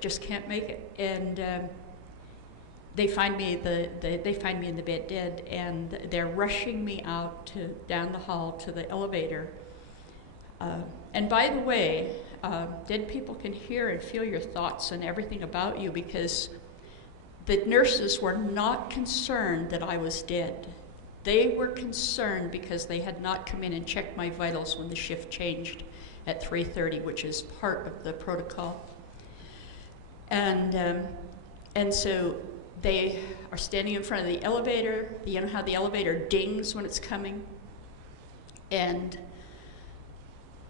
just can't make it. And they find me they find me in the bed dead, and they're rushing me out down the hall to the elevator. And by the way, dead people can hear and feel your thoughts and everything about you, because the nurses were not concerned that I was dead. They were concerned because they had not come in and checked my vitals when the shift changed at 3:30, which is part of the protocol. And so they are standing in front of the elevator. You know how the elevator dings when it's coming? And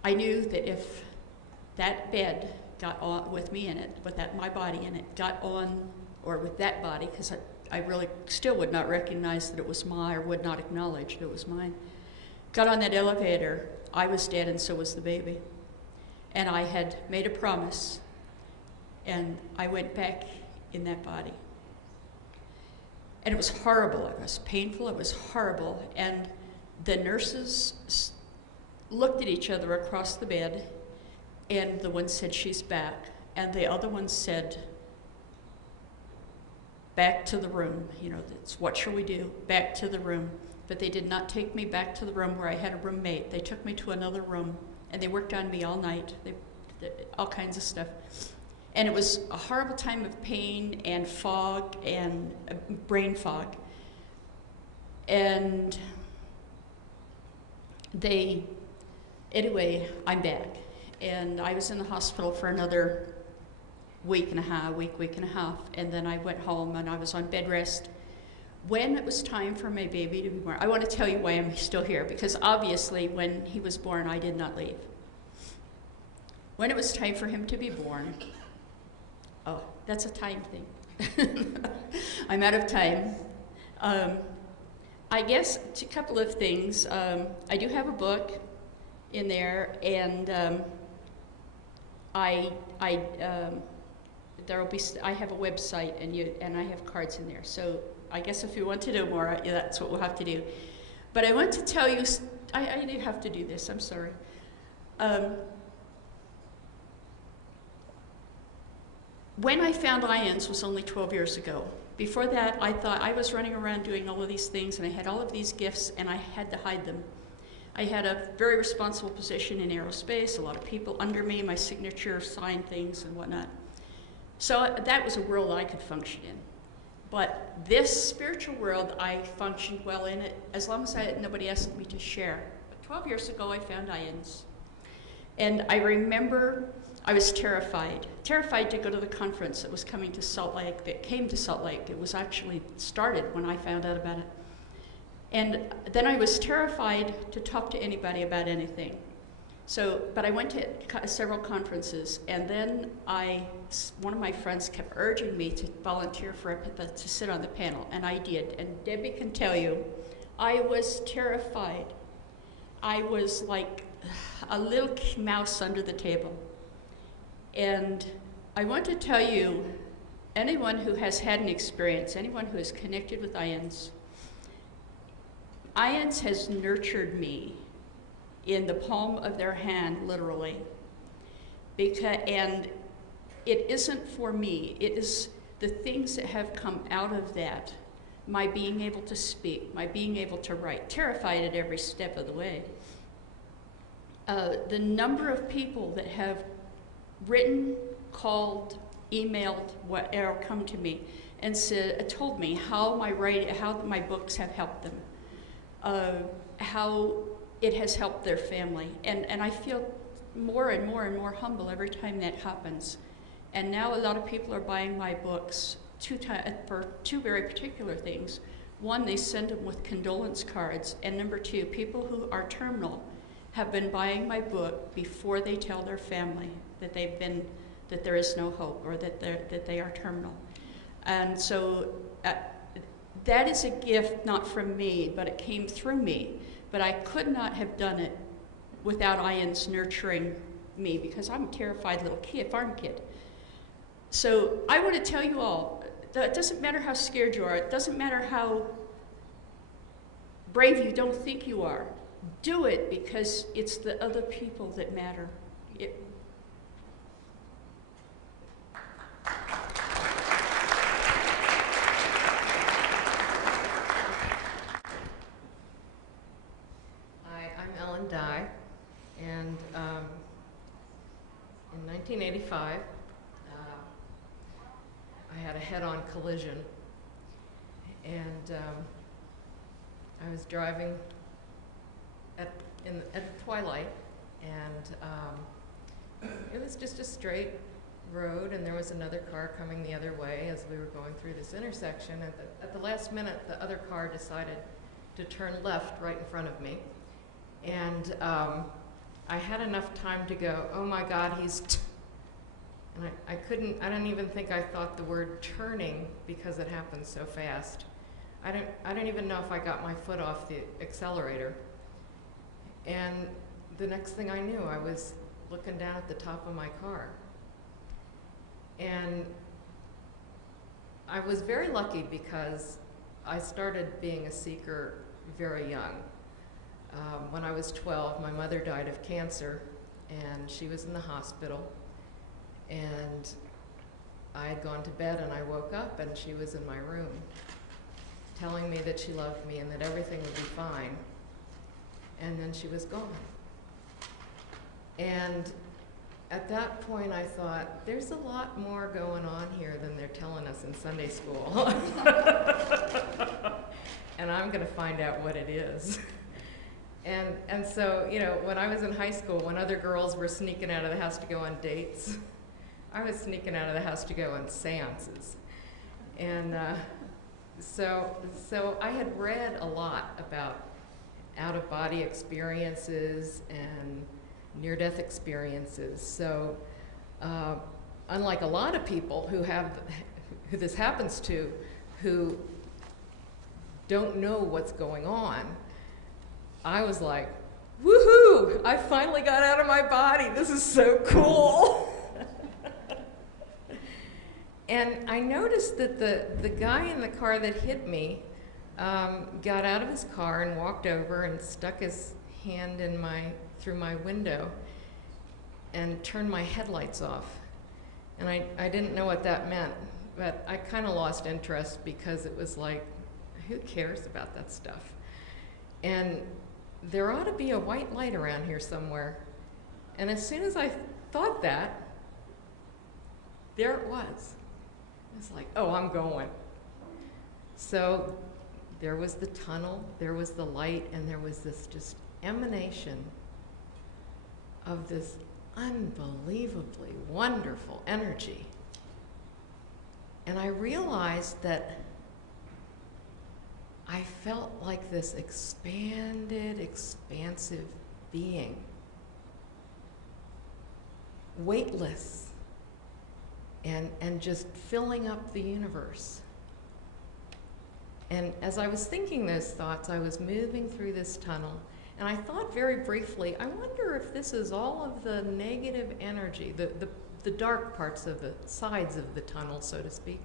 I knew that if that bed got on with me in it, with my body in it, got on, or with that body, because I really still would not recognize that it was mine, or would not acknowledge that it was mine, got on that elevator, I was dead and so was the baby. And I had made a promise, and I went back in that body. And it was horrible, it was painful, it was horrible. And the nurses looked at each other across the bed, and the one said, "She's back." And the other one said, "Back to the room." You know, that's, what shall we do? Back to the room. But they did not take me back to the room where I had a roommate. They took me to another room, and they worked on me all night. They did all kinds of stuff. And it was a horrible time of pain and fog and brain fog. And anyway, I'm back. And I was in the hospital for another week and a half, and then I went home and I was on bed rest. When it was time for my baby to be born, I want to tell you why I'm still here, because obviously when he was born, I did not leave. When it was time for him to be born, oh, that's a time thing. I'm out of time. I guess a couple of things. I do have a book in there, and I have a website, and I have cards in there. So I guess if you want to know more, that's what we'll have to do. But I want to tell you, I do have to do this, I'm sorry. When I found IANDS was only 12 years ago. Before that, I thought I was running around doing all of these things, and I had all of these gifts, and I had to hide them. I had a very responsible position in aerospace, a lot of people under me, my signature, signed things and whatnot. So that was a world I could function in. But this spiritual world, I functioned well in it, as long as nobody asked me to share. But 12 years ago, I found IANDS. And I remember I was terrified to go to the conference that was coming to Salt Lake, that came to Salt Lake. It was actually started when I found out about it. And then I was terrified to talk to anybody about anything. But I went to several conferences, and then one of my friends kept urging me to volunteer to sit on the panel, and I did. And Debbie can tell you, I was terrified. I was like a little mouse under the table. And I want to tell you, anyone who has had an experience, anyone who is connected with IANDS has nurtured me in the palm of their hand, literally. And it isn't for me, it is the things that have come out of that, my being able to speak, my being able to write, terrified at every step of the way. The number of people that have written, called, emailed, whatever, come to me and told me how my books have helped them, how it has helped their family. And I feel more and more and more humble every time that happens. And now a lot of people are buying my books for two very particular things. One, they send them with condolence cards, and number two, people who are terminal have been buying my book before they tell their family that there is no hope, or that they are terminal. And so that is a gift not from me, but it came through me. But I could not have done it without IANDS nurturing me, because I'm a terrified little farm kid. So I want to tell you all, that it doesn't matter how scared you are, it doesn't matter how brave you don't think you are. Do it, because it's the other people that matter. 25. I had a head-on collision, and I was driving at twilight, and it was just a straight road, and there was another car coming the other way as we were going through this intersection. At the last minute, the other car decided to turn left right in front of me, and I had enough time to go, oh my God, and I didn't even think I thought the word turning because it happened so fast. I don't even know if I got my foot off the accelerator. And the next thing I knew, I was looking down at the top of my car. And I was very lucky because I started being a seeker very young. When I was 12, my mother died of cancer, and she was in the hospital. And I had gone to bed, and I woke up, and she was in my room, telling me that she loved me and that everything would be fine. And then she was gone. And at that point, I thought, there's a lot more going on here than they're telling us in Sunday school. And I'm going to find out what it is. And so, you know, when I was in high school, when other girls were sneaking out of the house to go on dates, I was sneaking out of the house to go on seances. And so I had read a lot about out-of-body experiences and near-death experiences. So unlike a lot of people who this happens to, who don't know what's going on, I was like, woohoo, I finally got out of my body. This is so cool. And I noticed that the guy in the car that hit me got out of his car and walked over and stuck his hand through my window and turned my headlights off. And I didn't know what that meant, but I kind of lost interest because it was like, who cares about that stuff? And there ought to be a white light around here somewhere. And as soon as I thought that, there it was. It's like, oh, I'm going. So there was the tunnel, there was the light, and there was this just emanation of this unbelievably wonderful energy. And I realized that I felt like this expanded, expansive being, weightless, and just filling up the universe. And as I was thinking those thoughts, I was moving through this tunnel, and I thought very briefly, I wonder if this is all of the negative energy, the dark parts of the sides of the tunnel, so to speak.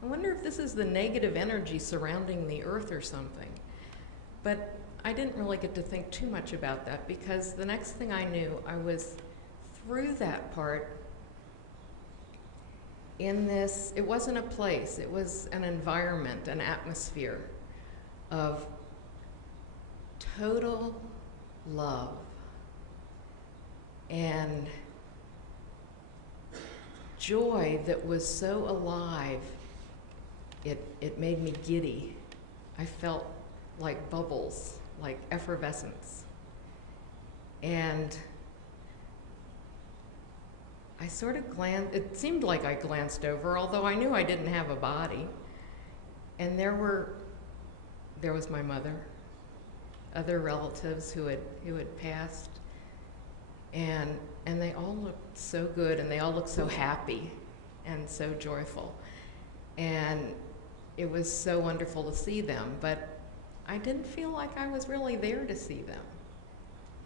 I wonder if this is the negative energy surrounding the earth or something. But I didn't really get to think too much about that, because the next thing I knew, I was through that part in this, it wasn't a place, it was an environment, an atmosphere of total love and joy that was so alive, it made me giddy. I felt like bubbles, like effervescence. And I sort of it seemed like I glanced over, although I knew I didn't have a body. And there was my mother, other relatives who had passed, and they all looked so good, and they all looked so happy and so joyful. And it was so wonderful to see them, but I didn't feel like I was really there to see them.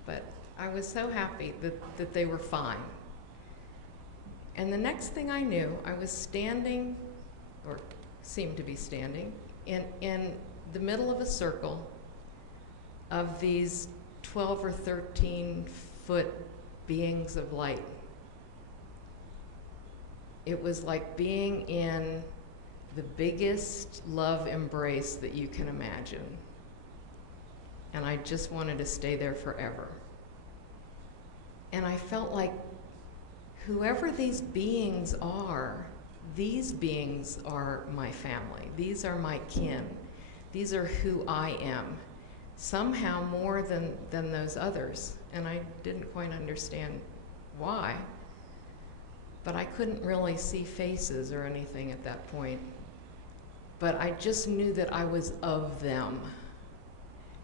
But I was so happy that they were fine. And the next thing I knew, I was standing, or seemed to be standing, in the middle of a circle of these 12 or 13 foot beings of light. It was like being in the biggest love embrace that you can imagine. And I just wanted to stay there forever. And I felt like, whoever these beings are my family. These are my kin. These are who I am, somehow more than those others. And I didn't quite understand why, but I couldn't really see faces or anything at that point. But I just knew that I was of them,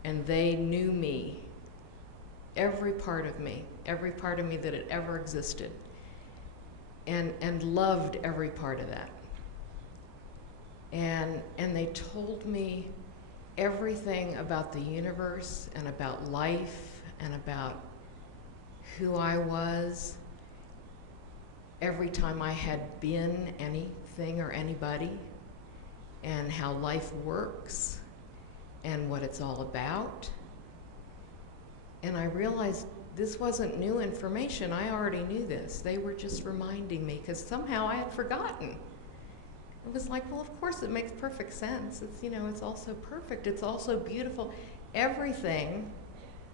and they knew me, every part of me that had ever existed, and loved every part of that. And they told me everything about the universe and about life and about who I was every time I had been anything or anybody, and how life works and what it's all about. And I realized this wasn't new information. I already knew this. They were just reminding me, because somehow I had forgotten. It was like, well, of course it makes perfect sense. It's, you know, it's also perfect. It's also beautiful. Everything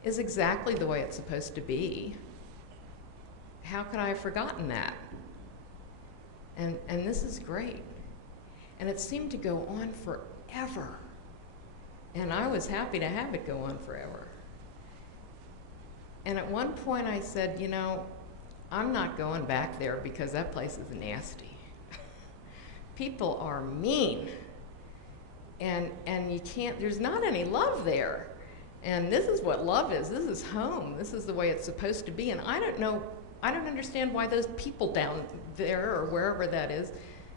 is exactly the way it's supposed to be. How could I have forgotten that? And this is great. And it seemed to go on forever. And I was happy to have it go on forever. And at one point I said, you know, I'm not going back there because that place is nasty. People are mean. And you can't, there's not any love there. And this is what love is. This is home. This is the way it's supposed to be. And I don't understand why those people down there or wherever that is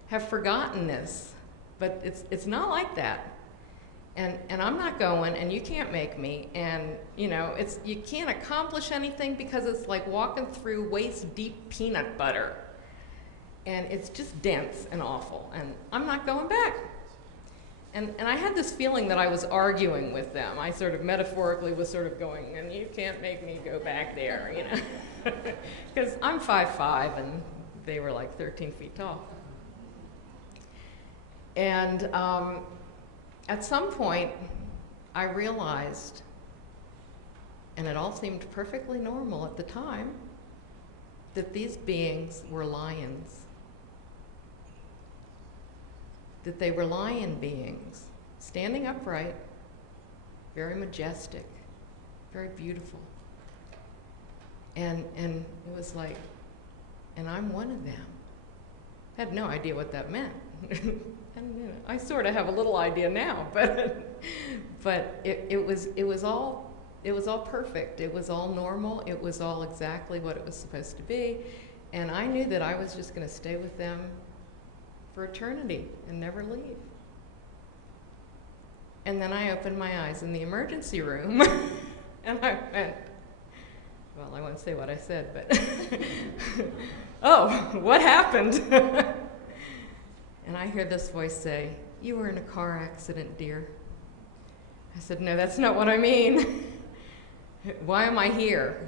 have forgotten this. But it's not like that. And I'm not going, and you can't make me. And you know, you can't accomplish anything because it's like walking through waist-deep peanut butter. And it's just dense and awful. And I'm not going back. And I had this feeling that I was arguing with them. I sort of metaphorically was sort of going, and you can't make me go back there, you know. Because I'm 5'5", and they were like 13 feet tall. And at some point, I realized, and it all seemed perfectly normal at the time, that these beings were lions. That they were lion beings, standing upright, very majestic, very beautiful. And it was like, and I'm one of them. I had no idea what that meant. And you know, I sort of have a little idea now, but it was all perfect. It was all normal. It was all exactly what it was supposed to be. And I knew that I was just going to stay with them for eternity and never leave. And then I opened my eyes in the emergency room, and I went, well, I won't say what I said, but oh, what happened? And I hear this voice say, "You were in a car accident, dear." I said, "No, that's not what I mean." "Why am I here?"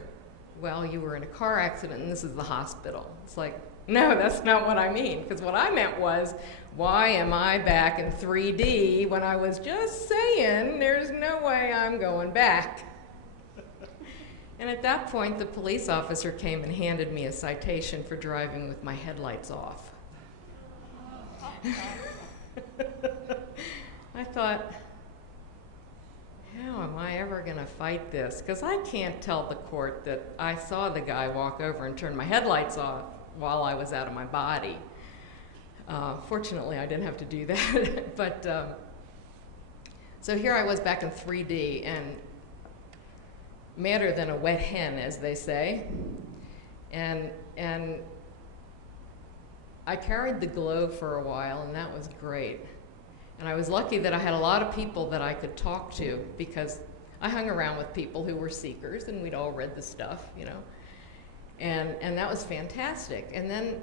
"Well, you were in a car accident and this is the hospital." It's like, no, that's not what I mean. Because what I meant was, why am I back in 3D when I was just saying there's no way I'm going back? And at that point, the police officer came and handed me a citation for driving with my headlights off. I thought, how am I ever going to fight this? Because I can't tell the court that I saw the guy walk over and turn my headlights off while I was out of my body. Fortunately, I didn't have to do that. But so here I was back in 3D, and madder than a wet hen, as they say. And I carried the glow for a while, and that was great. And I was lucky that I had a lot of people that I could talk to, because I hung around with people who were seekers, and we'd all read the stuff, you know. And that was fantastic. And then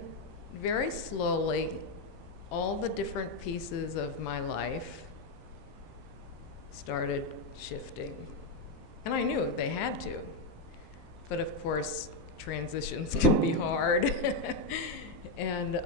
very slowly, all the different pieces of my life started shifting. And I knew they had to. But of course, transitions can be hard. And